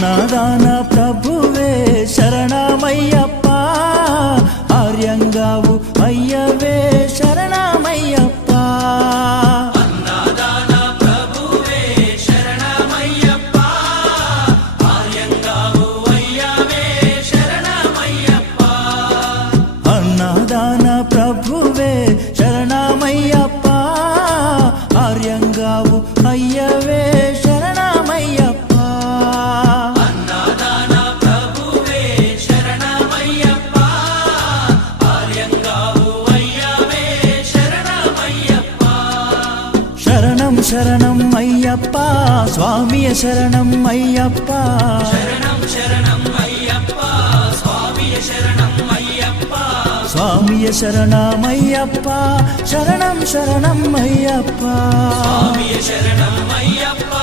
అన్నదాన ప్రభువే శరణమయ్యప్ప, ఆర్యంగావు అయ్యవే శరణమయ్యప్ప. అన్నదాన ప్రభువే శరణమయ్యప్ప, ఆర్యంగావు అయ్యవే శరణమయ్యప్ప. అన్నదాన ప్రభువే శరణమయ్యప్ప, ఆర్యంగావు అయ్యవే శరణమయ్యప్ప. అన్నదాన ప్రభువే శరణమయ్యప్ప, ఆర్యంగావు అయ్యవే శరణమయ్యప్ప. శరణం శరణం అయ్యప్ప, స్వామియ శరణం అయ్యప్ప. శరణం శరణం అయ్యప్ప, స్వామియ శరణం అయ్యప్ప. స్వామియ శరణమయ్యప్ప, శరణం శరణం అయ్యప్ప. స్వామియ శరణం అయ్యప్ప.